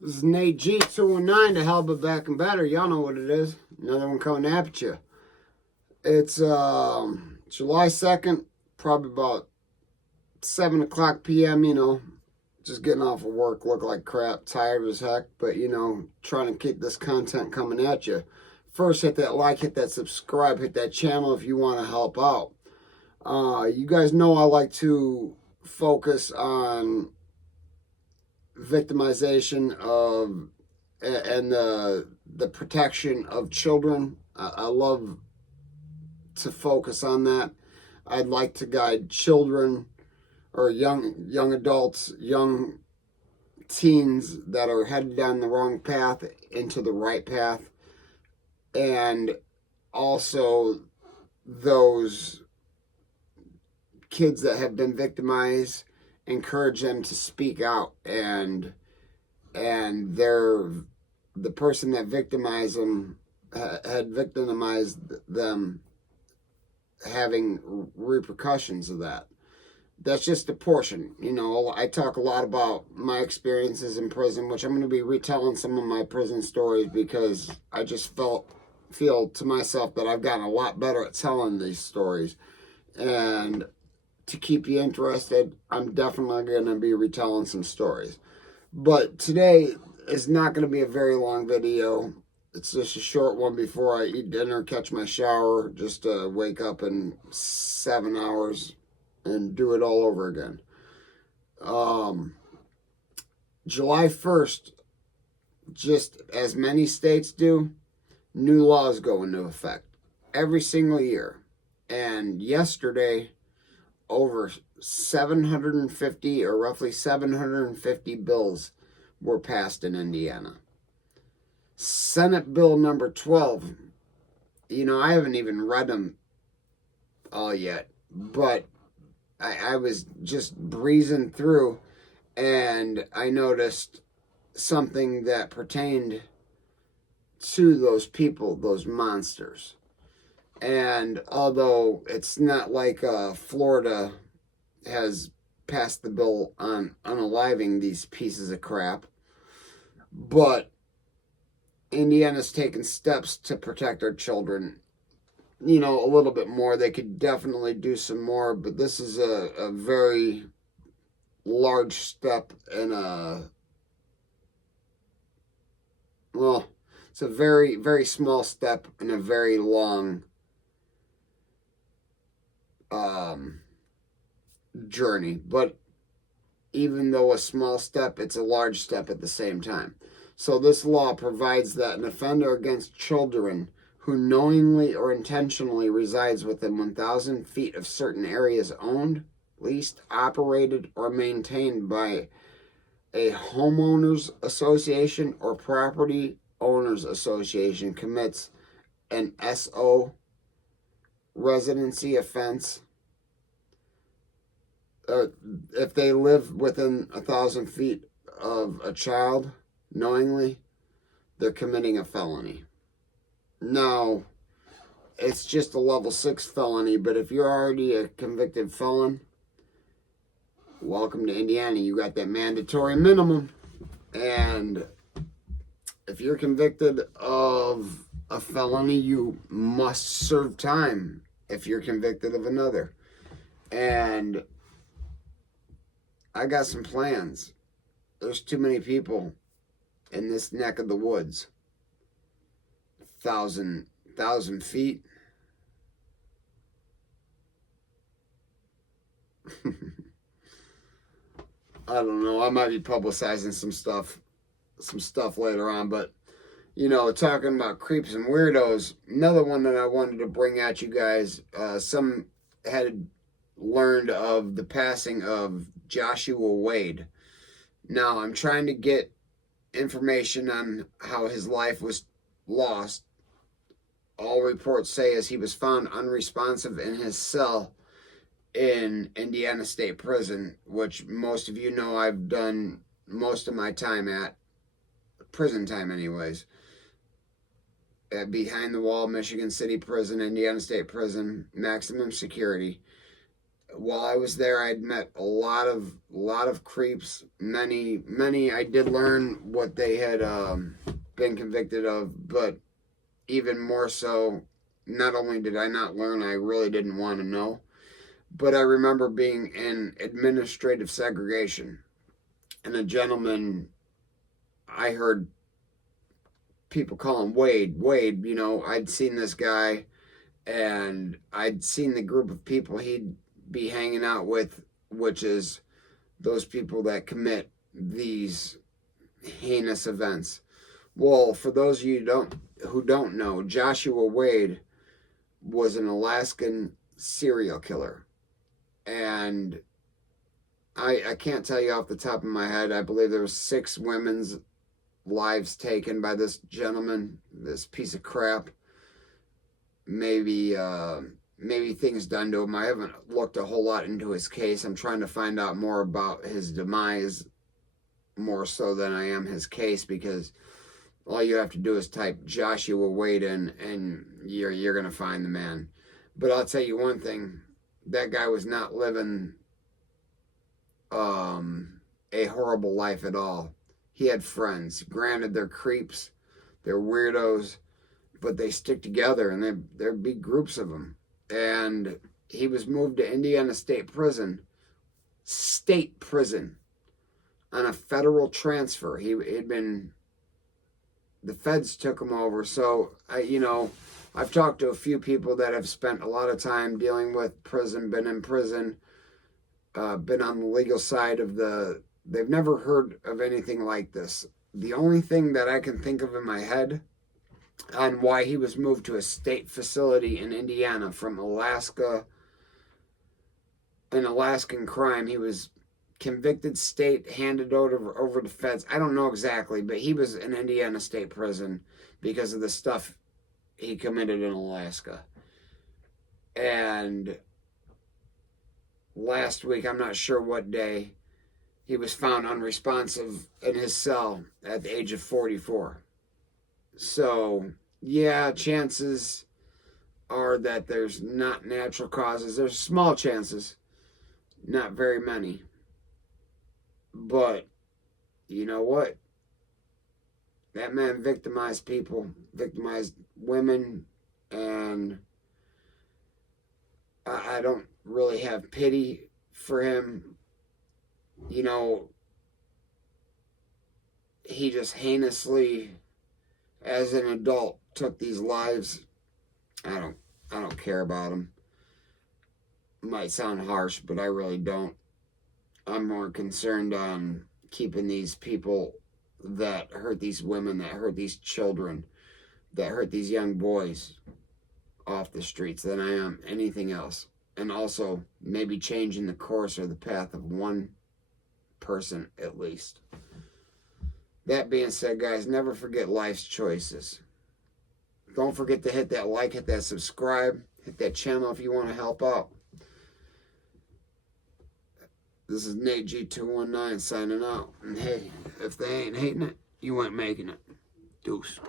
This is Nate G209 to Help It Back and Better. Y'all know what it is. Another one coming at you. It's July 2nd, probably about 7 o'clock p.m., just getting off of work, look like crap, tired as heck, but, trying to keep this content coming at you. First, hit that like, hit that subscribe, hit that channel if you want to help out. You guys know I like to focus on victimization of and the protection of children. I love to focus on that. I'd like to guide children or young adults, young teens that are headed down the wrong path into the right path, and also those kids that have been victimized, encourage them to speak out, and the person that victimized them had victimized them having repercussions of that. That's just a portion. I talk a lot about my experiences in prison, which I'm going to be retelling some of my prison stories because I just feel to myself that I've gotten a lot better at telling these stories. And to keep you interested, I'm definitely going to be retelling some stories. But today is not going to be a very long video. It's just a short one before I eat dinner, catch my shower, just to wake up in 7 hours and do it all over again. July 1st, just as many states do, new laws go into effect every single year. And yesterday, over 750 or roughly 750 bills were passed in Indiana. Senate Bill number 12, I haven't even read them all yet, but I was just breezing through and I noticed something that pertained to those people, those monsters. And although it's not like Florida has passed the bill on unaliving these pieces of crap, but Indiana's taken steps to protect our children, a little bit more. They could definitely do some more, but this is a very large step in it's a very, very small step in a very long journey. But even though a small step, it's a large step at the same time. So this law provides that an offender against children who knowingly or intentionally resides within 1,000 feet of certain areas owned, leased, operated, or maintained by a homeowners association or property owners association commits an S.O. residency offense. If they live within 1,000 feet of a child knowingly, they're committing a felony. Now, it's just a level 6 felony, but if you're already a convicted felon, welcome to Indiana. You got that mandatory minimum. And if you're convicted of a felony, you must serve time if you're convicted of another. And I got some plans. There's too many people in this neck of the woods. 1,000 feet. I don't know. I might be publicizing some stuff later on, but talking about creeps and weirdos, another one that I wanted to bring at you guys. Some had learned of the passing of Joshua Wade. Now, I'm trying to get information on how his life was lost. All reports say is he was found unresponsive in his cell in Indiana State Prison, which most of you know I've done most of my time at, prison time anyways, at Behind the Wall, Michigan City Prison, Indiana State Prison, maximum security. while I was there, I'd met a lot of creeps. Many I did learn what they had been convicted of, but even more so, not only did I not learn, I really didn't want to know. But I remember being in administrative segregation, and a gentleman, I heard people call him Wade. Wade, I'd seen this guy, and I'd seen the group of people he'd be hanging out with, which is those people that commit these heinous events. Well, for those of you who don't know, Joshua Wade was an Alaskan serial killer. And I can't tell you off the top of my head. I believe there was 6 women's lives taken by this gentleman, this piece of crap. Maybe things done to him. I haven't looked a whole lot into his case. I'm trying to find out more about his demise, more so than I am his case, because all you have to do is type Joshua Wade in, and you're gonna find the man. But I'll tell you one thing: that guy was not living a horrible life at all. He had friends. Granted, they're creeps, they're weirdos, but they stick together, and there'd be groups of them. And he was moved to Indiana State Prison, on a federal transfer. He'd been, the feds took him over. So I've talked to a few people that have spent a lot of time dealing with prison, been in prison, been on the legal side of they've never heard of anything like this. The only thing that I can think of in my head on why he was moved to a state facility in Indiana from Alaska, an Alaskan crime. He was convicted state, handed over to feds. I don't know exactly, but he was in Indiana State Prison because of the stuff he committed in Alaska. And last week, I'm not sure what day, he was found unresponsive in his cell at the age of 44. So, yeah, chances are that there's not natural causes. There's small chances, not very many. But, you know what? That man victimized people, victimized women, and I don't really have pity for him. He just heinously, as an adult, took these lives. I don't care about him. It might sound harsh, but I really don't. I'm more concerned on keeping these people that hurt these women, that hurt these children, that hurt these young boys off the streets than I am anything else. And also maybe changing the course or the path of one person at least. That being said, guys, never forget life's choices. Don't forget to hit that like, hit that subscribe, hit that channel if you want to help out. This is Nate G219 signing out. And hey, if they ain't hating it, you ain't making it. Deuce.